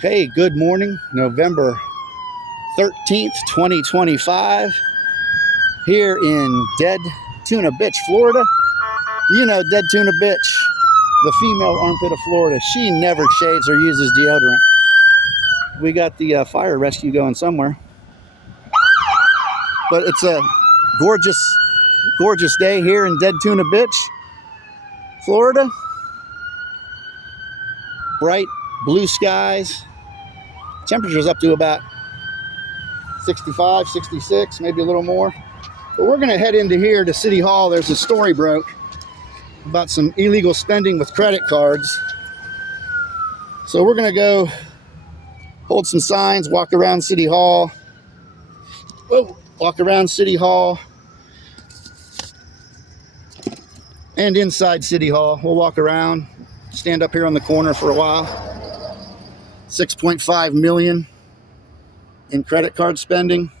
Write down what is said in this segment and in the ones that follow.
Hey, good morning, November 13th, 2025, here in Daytona Beach, Florida. You know, Daytona Beach, the female armpit of Florida. She never shaves or uses deodorant. We got the fire rescue going somewhere. But it's a gorgeous day here in Daytona Beach, Florida. Bright blue skies. Temperature's up to about 65, 66, maybe a little more. But we're going to head into here to City Hall. There's a story broke about some illegal spending with credit cards. So we're going to go hold some signs, walk around City Hall. Walk around City Hall and inside City Hall. We'll walk around, stand up here on the corner for a while. 6.5 million in credit card spending,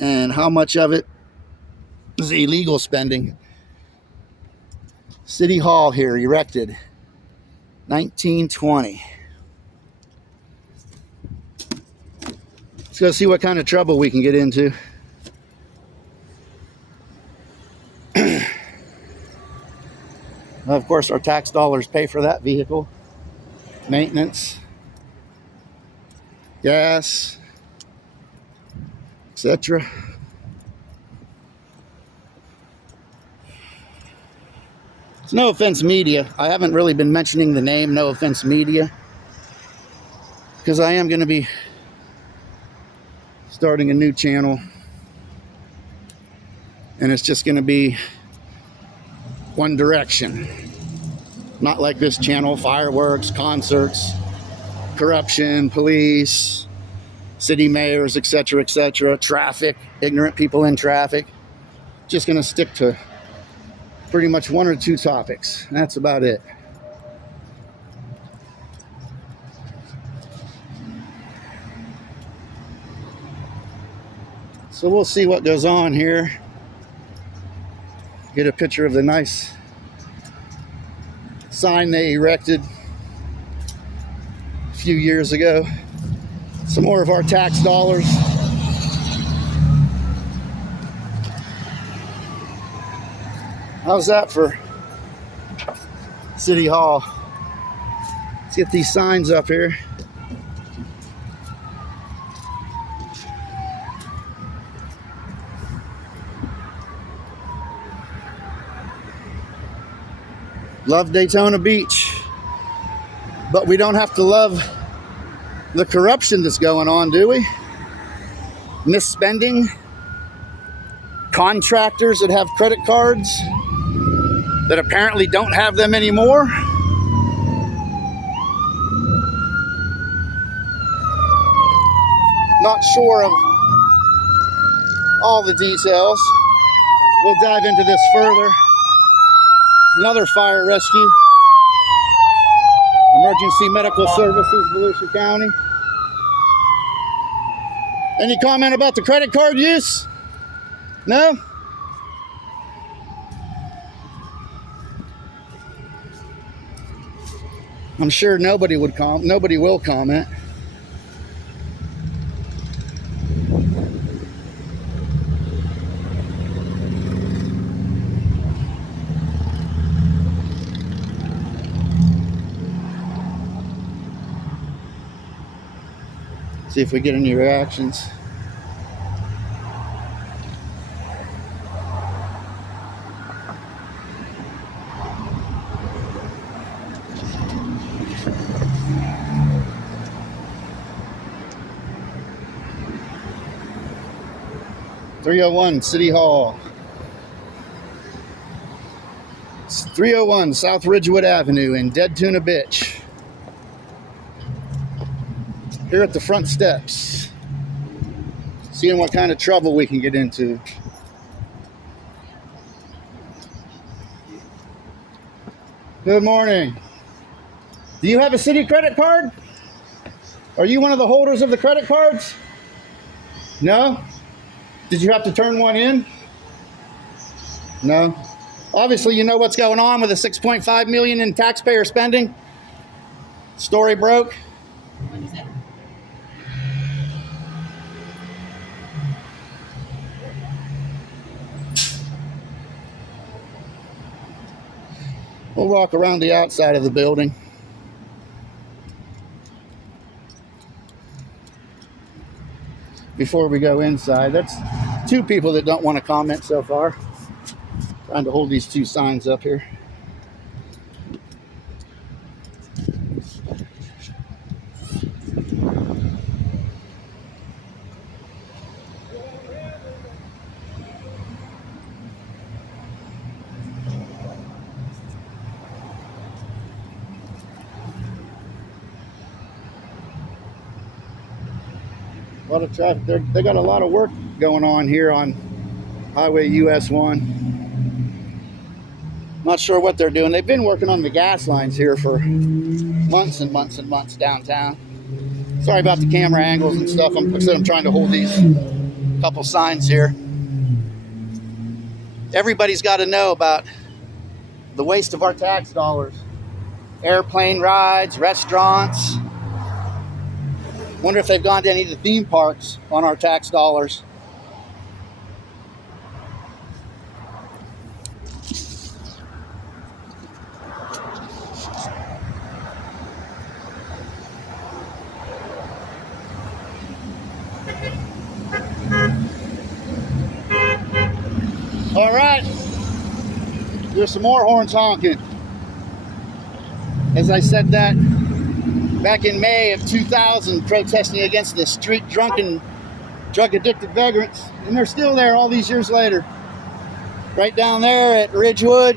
and how much of it is illegal spending. City Hall here, erected 1920. Let's go see what kind of trouble we can get into. Of course, our tax dollars pay for that vehicle. Maintenance, gas, etc. It's No Offense Media. I haven't really been mentioning the name No Offense Media because I am going to be starting a new channel, and it's just going to be one direction. Not like this channel: fireworks, concerts, corruption, police, city mayors, etc., etc., traffic, ignorant people in traffic. Just going to stick to pretty much one or two topics. That's about it. So we'll see what goes on here. Get a picture of the nice sign they erected a few years ago. Some more of our tax dollars. How's that for City Hall? Let's get these signs up here. Love Daytona Beach, but we don't have to love the corruption that's going on, do we? Misspending, contractors that have credit cards that apparently don't have them anymore. Not sure of all the details. We'll dive into this further. Another fire rescue. Emergency Medical Services, Volusia County. Any comment about the credit card use? No? I'm sure nobody will comment. See if we get any reactions. .301 City Hall. It's 301 South Ridgewood Avenue in Daytona Beach. Here at the front steps, seeing what kind of trouble we can get into. Good morning. Do you have a city credit card? Are you one of the holders of the credit cards? No? Did you have to turn one in? No? Obviously, you know what's going on with the 6.5 million in taxpayer spending. Story broke. What is it? We'll walk around the outside of the building. Before we go inside, that's two people that don't want to comment so far. Trying to hold these two signs up here. A lot of traffic. They got a lot of work going on here on Highway US 1. Not sure what they're doing. They've been working on the gas lines here for months and months and months downtown. Sorry about the camera angles and stuff. Like I said, I'm trying to hold these couple signs here. Everybody's got to know about the waste of our tax dollars. Airplane rides, restaurants. Wonder if they've gone to any of the theme parks on our tax dollars. All right, there's some more horns honking. As I said that back in May of 2000, protesting against the street drunken, drug-addicted vagrants, and they're still there all these years later. Right down there at Ridgewood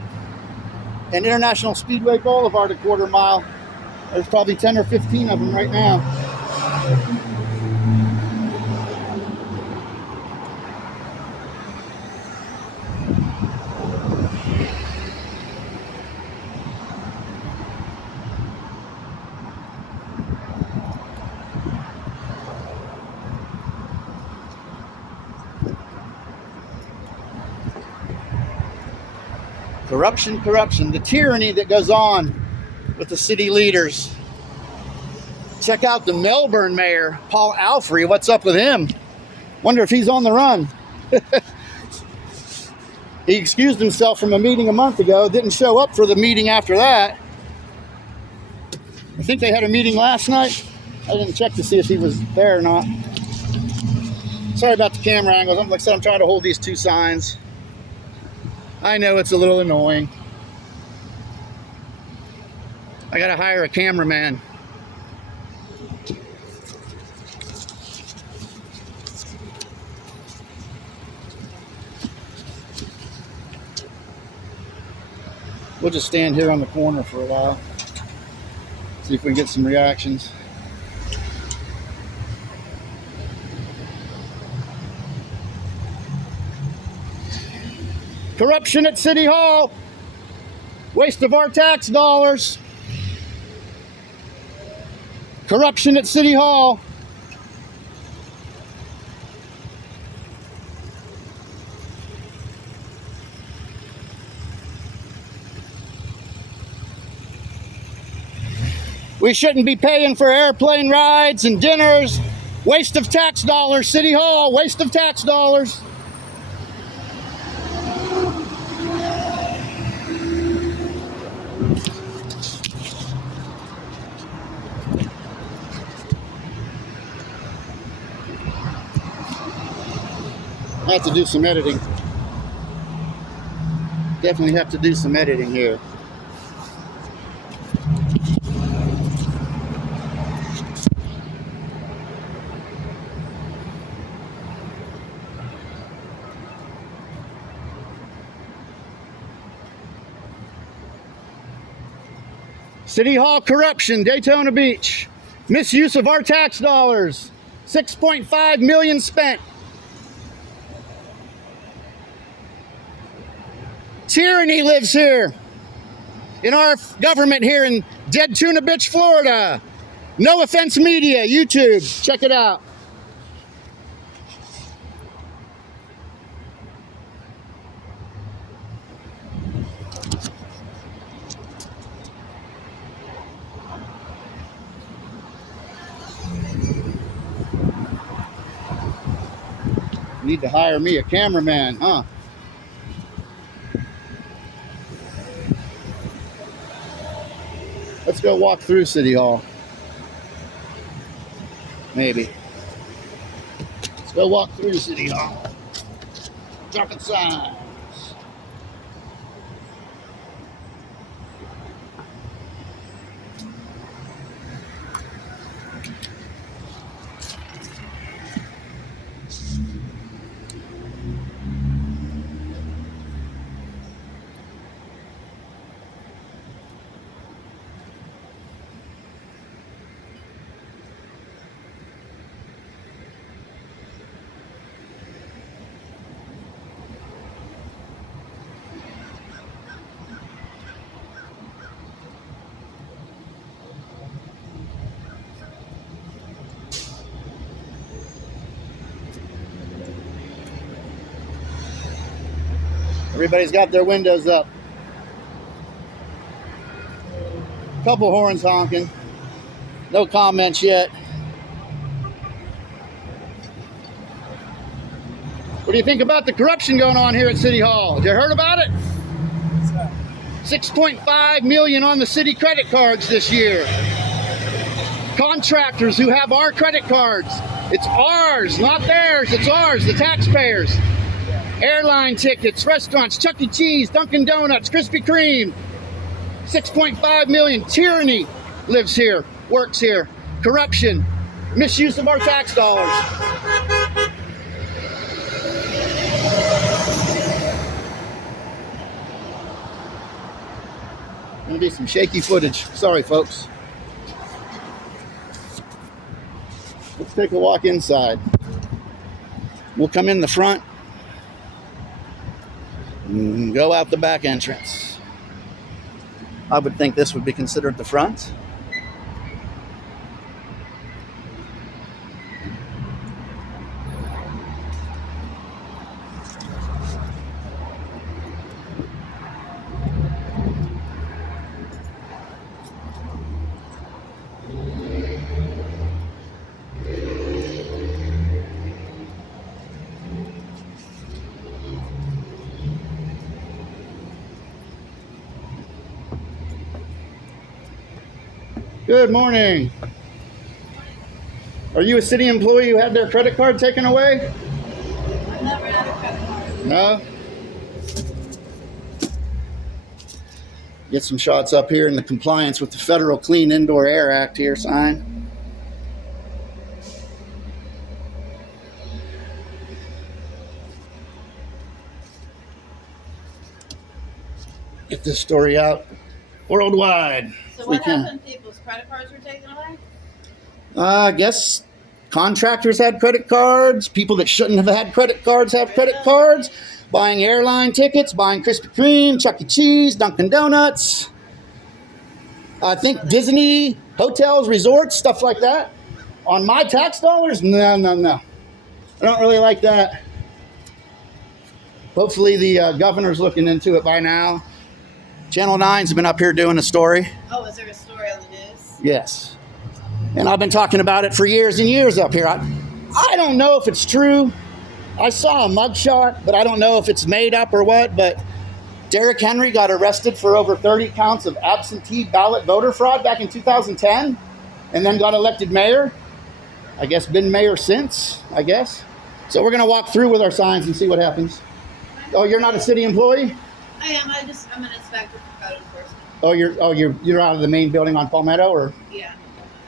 and International Speedway Boulevard, a quarter mile. There's probably 10 or 15 of them right now. Corruption, corruption, the tyranny that goes on with the city leaders. Check out the Melbourne mayor, Paul Alfrey. What's up with him? Wonder if he's on the run. He excused himself from a meeting a month ago, didn't show up for the meeting after that. I think they had a meeting last night. I didn't check to see if he was there or not. Sorry about the camera angles. Like I said, I'm trying to hold these two signs. I know it's a little annoying. I gotta hire a cameraman. We'll just stand here on the corner for a while. See if we can get some reactions. Corruption at City Hall. Waste of our tax dollars. Corruption at City Hall. We shouldn't be paying for airplane rides and dinners. Waste of tax dollars, City Hall. Waste of tax dollars. I have to do some editing. Definitely have to do some editing here. City Hall corruption, Daytona Beach. Misuse of our tax dollars. 6.5 million spent. Tyranny lives here in our government here in Dead Tuna Beach, Florida. No Offense Media, YouTube. Check it out. Need to hire me a cameraman, huh? Let's go walk through City Hall. Maybe. Let's go walk through City Hall. Dropping signs. Everybody's got their windows up. Couple horns honking. No comments yet. What do you think about the corruption going on here at City Hall? Have you heard about it? 6.5 million on the city credit cards this year. Contractors who have our credit cards. It's ours, not theirs. It's ours, the taxpayers. Airline tickets, restaurants, Chuck E. Cheese, Dunkin' Donuts, Krispy Kreme. 6.5 million. Tyranny lives here, works here. Corruption, misuse of our tax dollars. Gonna be some shaky footage. Sorry, folks. Let's take a walk inside. We'll come in the front and go out the back entrance. I would think this would be considered the front. Good morning. Are you a city employee who had their credit card taken away? I've never had a credit card. No? Get some shots up here in the compliance with the Federal Clean Indoor Air Act here sign. Get this story out worldwide. So what happened? People's credit cards were taken away? I guess contractors had credit cards. People that shouldn't have had credit cards have credit cards. Buying airline tickets, buying Krispy Kreme, Chuck E. Cheese, Dunkin' Donuts. I think Disney, hotels, resorts, stuff like that. On my tax dollars? No. I don't really like that. Hopefully the governor's looking into it by now. Channel 9's been up here doing a story. Oh, is there a story on the news? Yes. And I've been talking about it for years and years up here. I don't know if it's true. I saw a mugshot, but I don't know if it's made up or what. But Derrick Henry got arrested for over 30 counts of absentee ballot voter fraud back in 2010 and then got elected mayor. I guess been mayor since, I guess. So we're going to walk through with our signs and see what happens. Oh, you're not a city employee? I am. I'm an inspector for code enforcement. Oh, you're out of the main building on Palmetto, or? Yeah.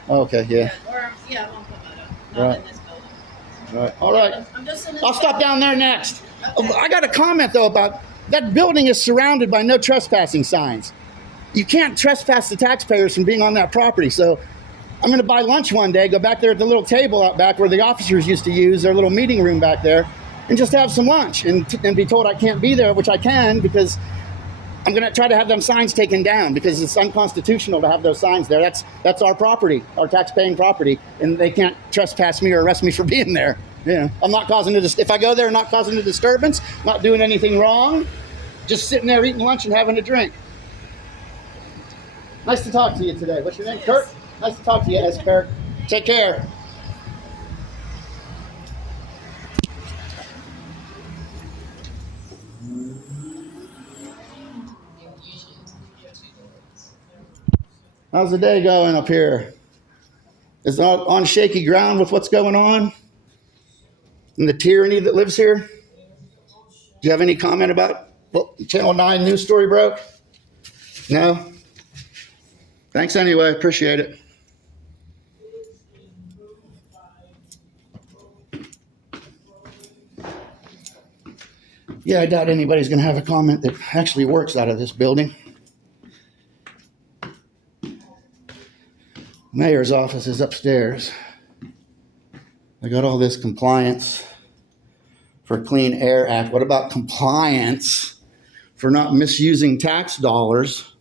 Oh, okay, yeah. Or I'm on Palmetto, not Right. in this building. Right. All right. I'm just in this I'll stop building. down there next. Okay. I got a comment though about that building is surrounded by no trespassing signs. You can't trespass the taxpayers from being on that property. So I'm going to buy lunch one day, go back there at the little table out back where the officers used to use their little meeting room back there, and just have some lunch and be told I can't be there, which I can because I'm going to try to have them signs taken down because it's unconstitutional to have those signs there. That's our property, our tax-paying property, and they can't trespass me or arrest me for being there. Yeah, I'm not causing if I go there, not causing a disturbance, not doing anything wrong, just sitting there eating lunch and having a drink. Nice to talk to you today. What's your name, Kurt? Nice to talk to you, Kurt. Take care. How's the day going up here? Is it on shaky ground with what's going on and the tyranny that lives here? Do you have any comment about what Channel 9 news story broke? No? Thanks anyway. Appreciate it. Yeah, I doubt anybody's going to have a comment that actually works out of this building. Mayor's office is upstairs. I got all this compliance for Clean Air Act. What about compliance for not misusing tax dollars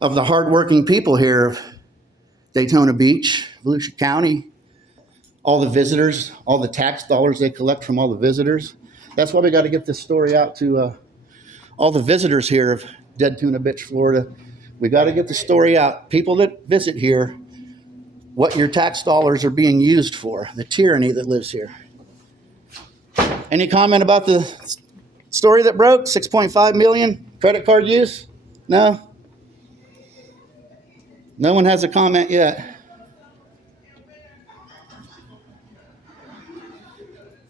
of the hardworking people here of Daytona Beach, Volusia County, all the visitors, all the tax dollars they collect from all the visitors? That's why we got to get this story out to all the visitors here of Daytona Beach, Florida. We got to get the story out. People that visit here, what your tax dollars are being used for, the tyranny that lives here. Any comment about the story that broke? 6.5 million credit card use? No? No one has a comment yet.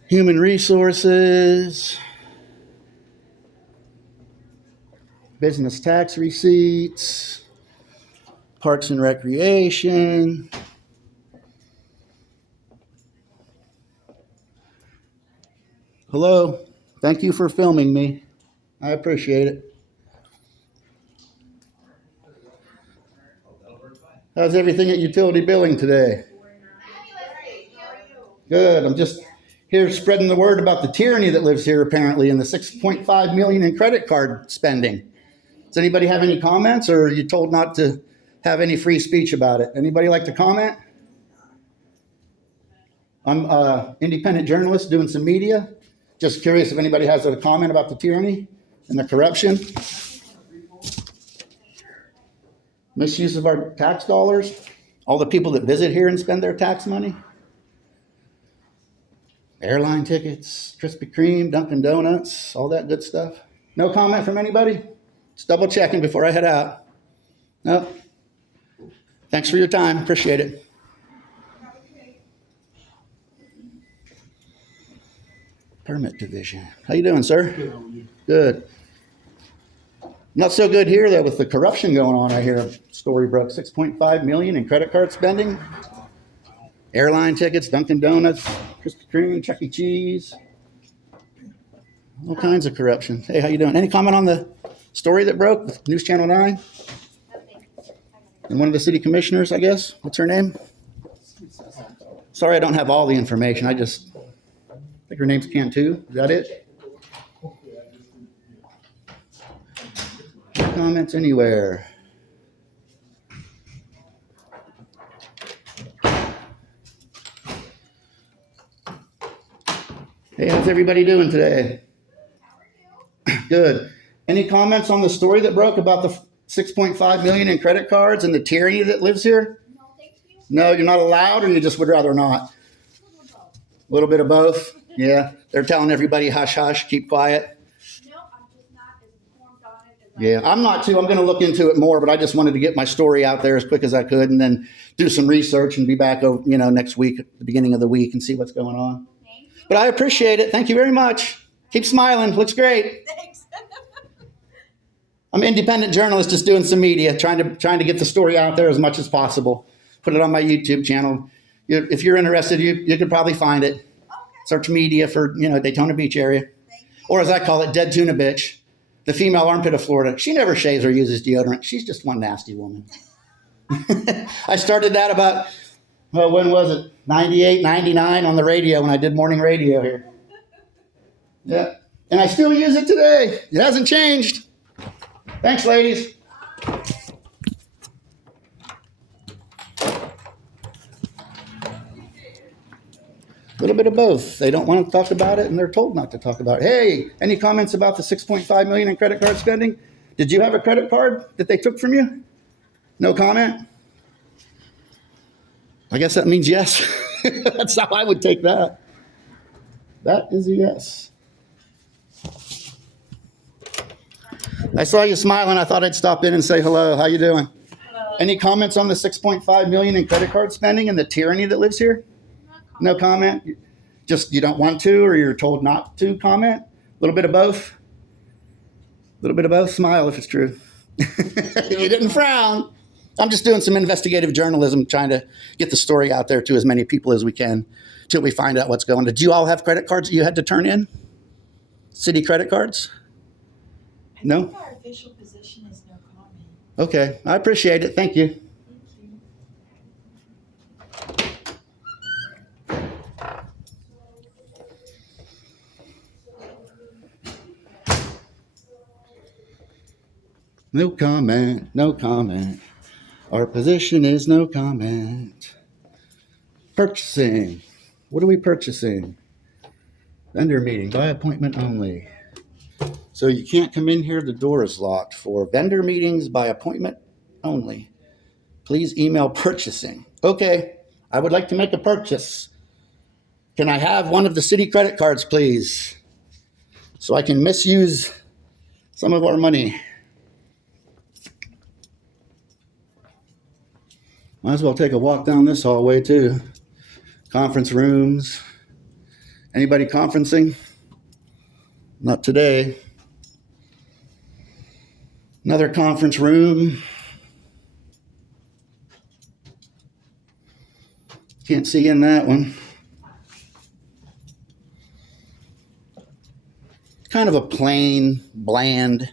Human resources, business tax receipts, parks and recreation. Hello, thank you for filming me. I appreciate it. How's everything at utility billing today? Good, I'm just here spreading the word about the tyranny that lives here apparently and the 6.5 million in credit card spending. Does anybody have any comments, or are you told not to have any free speech about it? Anybody like to comment? I'm an independent journalist doing some media. Just curious if anybody has a comment about the tyranny and the corruption. Misuse of our tax dollars. All the people that visit here and spend their tax money. Airline tickets, Krispy Kreme, Dunkin' Donuts, all that good stuff. No comment from anybody? Just double checking before I head out. No? Thanks for your time. Appreciate it. Permit division. How you doing, sir? Good. How are you? Good. Not so good here, though, with the corruption going on. I hear a story broke 6.5 million in credit card spending. Airline tickets, Dunkin' Donuts, Krispy Kreme, Chuck E. Cheese. All kinds of corruption. Hey, how you doing? Any comment on the story that broke with News Channel 9? And one of the city commissioners, I guess. What's her name? Sorry, I don't have all the information. I think her name's Cantu. Is that it? No comments anywhere. Hey, how's everybody doing today? Good. Any comments on the story that broke about the 6.5 million in credit cards and the tyranny that lives here? No, thank you. No, you're not allowed, or you just would rather not? A little bit of both? Yeah. They're telling everybody hush hush, keep quiet. No, I'm just not as informed on it as Yeah, I'm not too. I'm going to look into it more, but I just wanted to get my story out there as quick as I could and then do some research and be back over, next week at the beginning of the week and see what's going on. Thank you. But I appreciate it. Thank you very much. Keep smiling. Looks great. Thanks. I'm an independent journalist just doing some media, trying to get the story out there as much as possible. Put it on my YouTube channel. If you're interested, you could probably find it. Okay. Search media for, Daytona Beach area. Thank you. Or as I call it, Dead Tuna Bitch, the female armpit of Florida. She never shaves or uses deodorant. She's just one nasty woman. I started that about, when was it? 98, 99 on the radio when I did morning radio here. Yeah. And I still use it today. It hasn't changed. Thanks, ladies. A little bit of both. They don't want to talk about it, and they're told not to talk about it. Hey, any comments about the 6.5 million in credit card spending? Did you have a credit card that they took from you? No comment? I guess that means yes. That's how I would take that. That is a yes. I saw you smiling. I thought I'd stop in and say hello. How you doing? Hello. Any comments on the 6.5 million in credit card spending and the tyranny that lives here? No comment? Just you don't want to, or you're told not to comment? A little bit of both? A little bit of both? Smile if it's true. You didn't frown. I'm just doing some investigative journalism, trying to get the story out there to as many people as we can till we find out what's going on. Did you all have credit cards that you had to turn in? City credit cards? No? I think our official position is no comment. Okay, I appreciate it. Thank you. Thank you. No comment, no comment. Our position is no comment. Purchasing. What are we purchasing? Vendor meeting by appointment only. So you can't come in here, the door is locked. For vendor meetings by appointment only, please email purchasing. Okay, I would like to make a purchase. Can I have one of the city credit cards, please? So I can misuse some of our money. Might as well take a walk down this hallway too. Conference rooms. Anybody conferencing? Not today. Another conference room. Can't see in that one. Kind of a plain, bland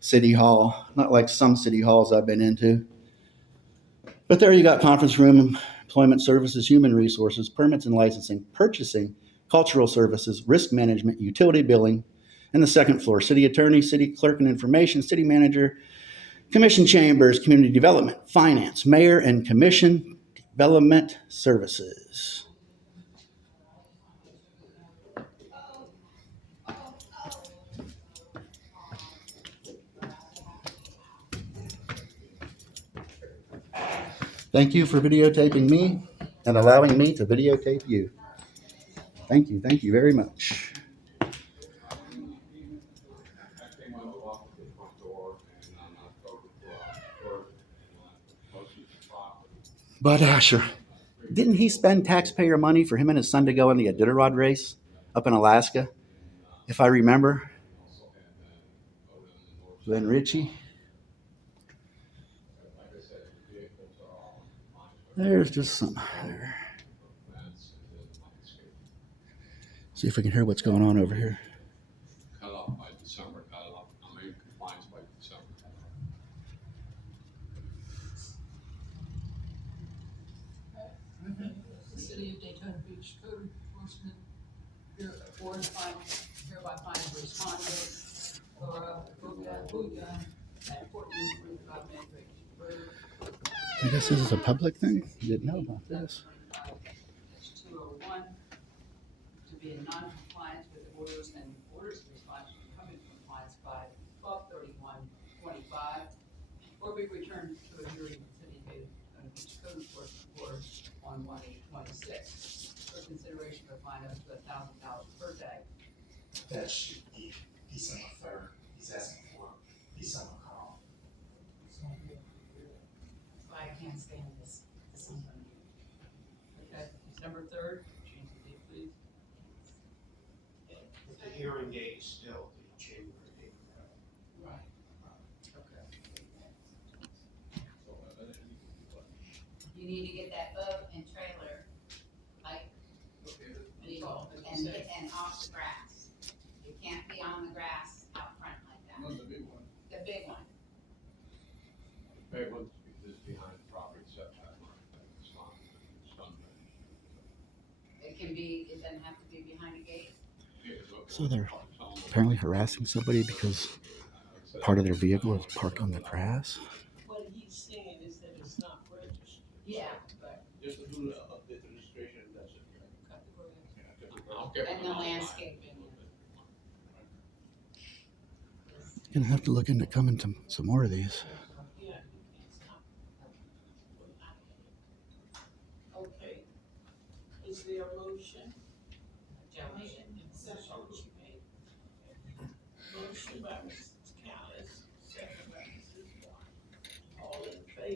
city hall. Not like some city halls I've been into. But there you got conference room, employment services, human resources, permits and licensing, purchasing, cultural services, risk management, utility billing, and the second floor, city attorney, city clerk and information, city manager, commission chambers, community development, finance, mayor and commission development services. Thank you for videotaping me and allowing me to videotape you. Thank you very much. Bud Asher, didn't he spend taxpayer money for him and his son to go in the Iditarod race up in Alaska? If I remember. Glenn Ritchie. There's just some there. See if we can hear what's going on over here. Cut off by December, cut off. I'm in compliance by December. The City of Daytona Beach Code Enforcement hereby finds respondent Laura Booga at 1445 Mandrake Road. I guess this is a public thing. You didn't know about this. 201 to be in non-compliance with the orders and orders of response to come into compliance by 12/31/25 or be returned to a hearing in the City of Daytona Beach Code Enforcement Board on 1/8/26 for consideration of a fine up to $1,000 per day. That should be December 3rd. He's asking for December call. I can't stand this. Okay, December 3rd, change the date, please. If the hearing date is still the January 8th. Right. Okay. You need to get that boat and trailer, like, legal, and off the grass. It can't be on the grass out front like that. Not the big one. The big one. Big one is behind the property setback. It's not, it's done. It can be, it doesn't have to be behind a gate. So they're apparently harassing somebody because part of their vehicle is parked on the grass. What he's saying is that it's not registered. Yeah, but, Just to do the update registration, that's it. and the landscaping. Gonna have to look into coming to some more of these. Yeah, it's not. Okay. Is there a motion? Second, she made. Motion by Mrs. Callis, second by Mrs. Warren. All in favor?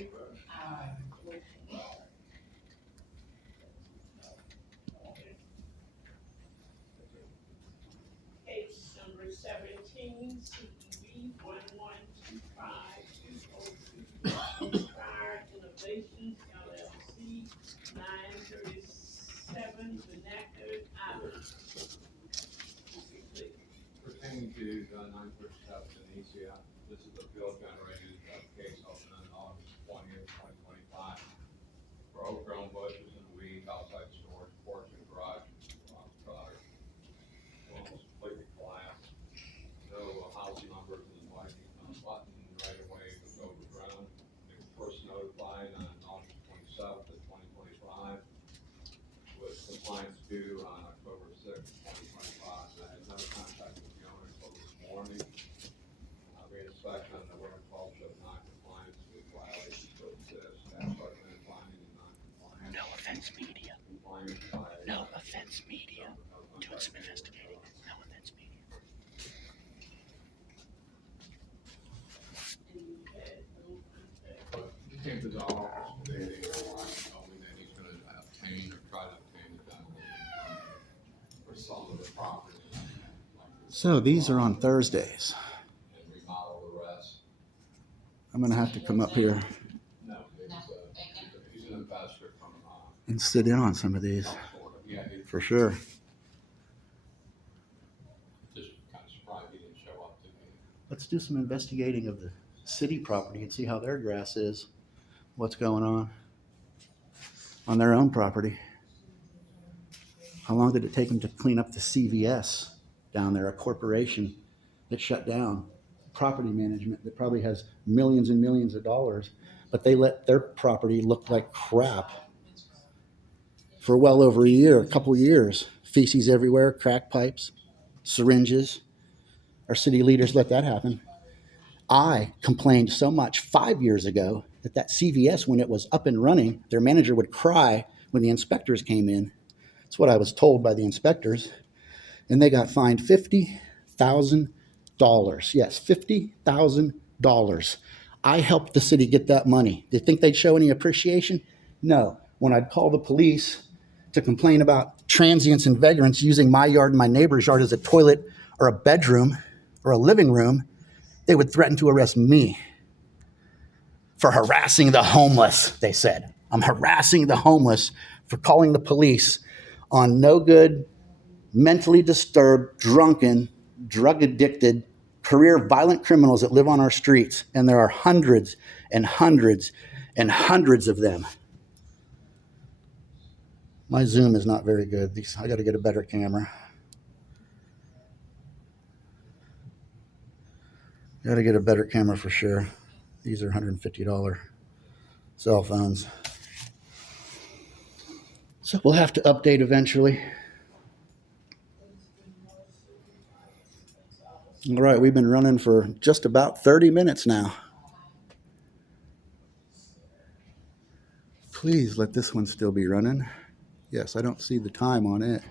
non-compliance due on October 6th, 2025. And I had no contact with the owner until this morning. Reinspection on the work call showed non-compliance with violation code 6. Staff recommended finding in non-compliance. No offense, media. Compliance by, No offense, media. Doing some investigating. No offense, media. But he came to the office today, they told me that he's gonna obtain or try to obtain a demolition for some of the property. So these are on Thursdays. And remodel the rest. I'm going to have to come up here No, he's an investor from, and sit in on some of these sort of, yeah, it's for sure. just kind of surprised he didn't show up today. Let's do some investigating of the city property and see how their grass is, what's going on their own property. How long did it take them to clean up the CVS down there, a corporation that shut down property management that probably has millions and millions of dollars, but they let their property look like crap for well over a year, a couple years. Feces everywhere, crack pipes, syringes. Our city leaders let that happen. I complained so much 5 years ago that CVS, when it was up and running, their manager would cry when the inspectors came in. That's what I was told by the inspectors. And they got fined $50,000. Yes, $50,000. I helped the city get that money. Did you think they'd show any appreciation? No. When I'd call the police to complain about transients and vagrants using my yard and my neighbor's yard as a toilet or a bedroom or a living room, they would threaten to arrest me for harassing the homeless, they said. I'm harassing the homeless for calling the police on no good, mentally disturbed, drunken, drug addicted, career violent criminals that live on our streets. And there are hundreds and hundreds and hundreds of them. My Zoom is not very good. I got to get a better camera. Got to get a better camera for sure. These are $150 cell phones. So we'll have to update eventually. All right, we've been running for just about 30 minutes now. Please let this one still be running. Yes, I don't see the time on it.